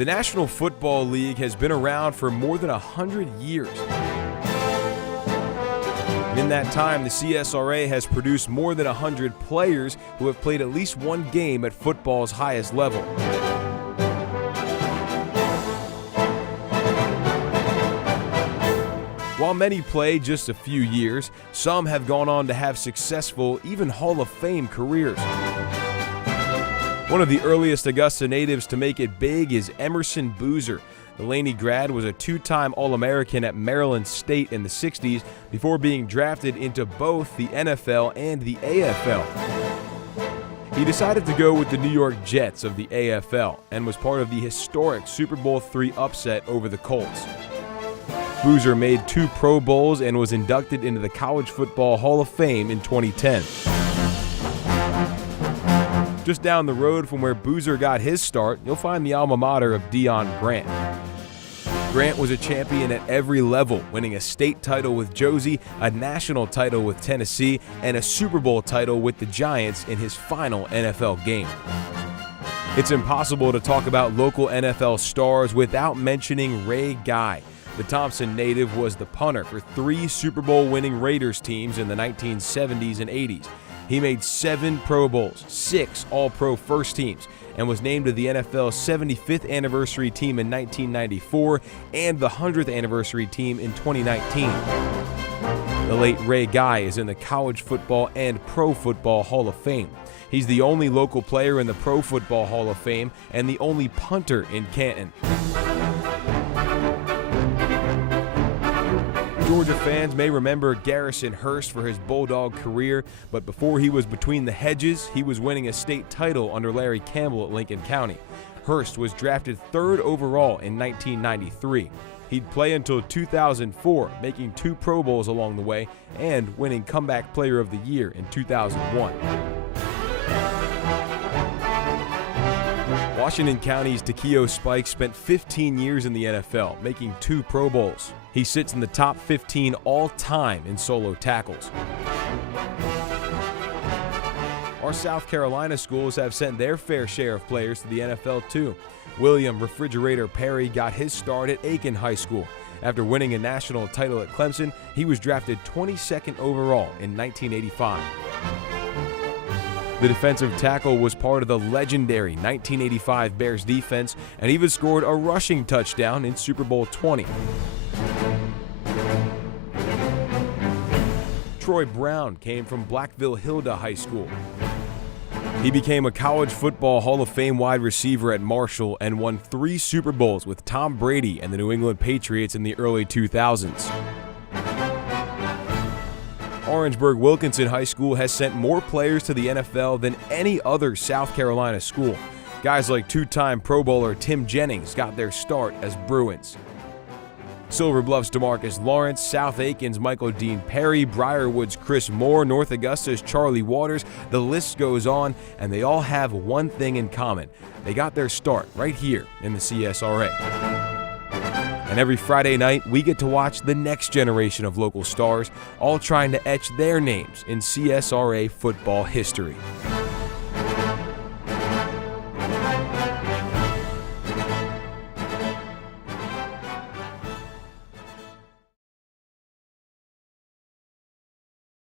The National Football League has been around for more than 100 years. In that time, the CSRA has produced more than 100 players who have played at least one game at football's highest level. While many play just a few years, some have gone on to have successful, even Hall of Fame careers. One of the earliest Augusta natives to make it big is Emerson Boozer. The Laney grad was a two-time All-American at Maryland State in the 60s before being drafted into both the NFL and the AFL. He decided to go with the New York Jets of the AFL and was part of the historic Super Bowl III upset over the Colts. Boozer made 2 Pro Bowls and was inducted into the College Football Hall of Fame in 2010. Just down the road from where Boozer got his start, you'll find the alma mater of Deion Grant. Grant was a champion at every level, winning a state title with Josie, a national title with Tennessee, and a Super Bowl title with the Giants in his final NFL game. It's impossible to talk about local NFL stars without mentioning Ray Guy. The Thompson native was the punter for 3 Super Bowl winning Raiders teams in the 1970s and 80s. He made 7 Pro Bowls, 6 All-Pro first teams, and was named to the NFL's 75th anniversary team in 1994 and the 100th anniversary team in 2019. The late Ray Guy is in the College Football and Pro Football Hall of Fame. He's the only local player in the Pro Football Hall of Fame and the only punter in Canton. Georgia fans may remember Garrison Hearst for his Bulldog career, but before he was between the hedges, he was winning a state title under Larry Campbell at Lincoln County. Hearst was drafted 3rd overall in 1993. He'd play until 2004, making 2 Pro Bowls along the way and winning Comeback Player of the Year in 2001. Washington County's Takeo Spike spent 15 years in the NFL, making 2 Pro Bowls. He sits in the top 15 all-time in solo tackles. Our South Carolina schools have sent their fair share of players to the NFL too. William Refrigerator Perry got his start at Aiken High School. After winning a national title at Clemson, he was drafted 22nd overall in 1985. The defensive tackle was part of the legendary 1985 Bears defense and even scored a rushing touchdown in Super Bowl 20. Troy Brown came from Blackville Hilda High School. He became a College Football Hall of Fame wide receiver at Marshall and won 3 Super Bowls with Tom Brady and the New England Patriots in the early 2000s. Orangeburg Wilkinson High School has sent more players to the NFL than any other South Carolina school. Guys like 2-time Pro Bowler Tim Jennings got their start as Bruins. Silver Bluff's DeMarcus Lawrence, South Aiken's Michael Dean Perry, Briarwood's Chris Moore, North Augusta's Charlie Waters, the list goes on, and they all have one thing in common. They got their start right here in the CSRA. And every Friday night, we get to watch the next generation of local stars, all trying to etch their names in CSRA football history.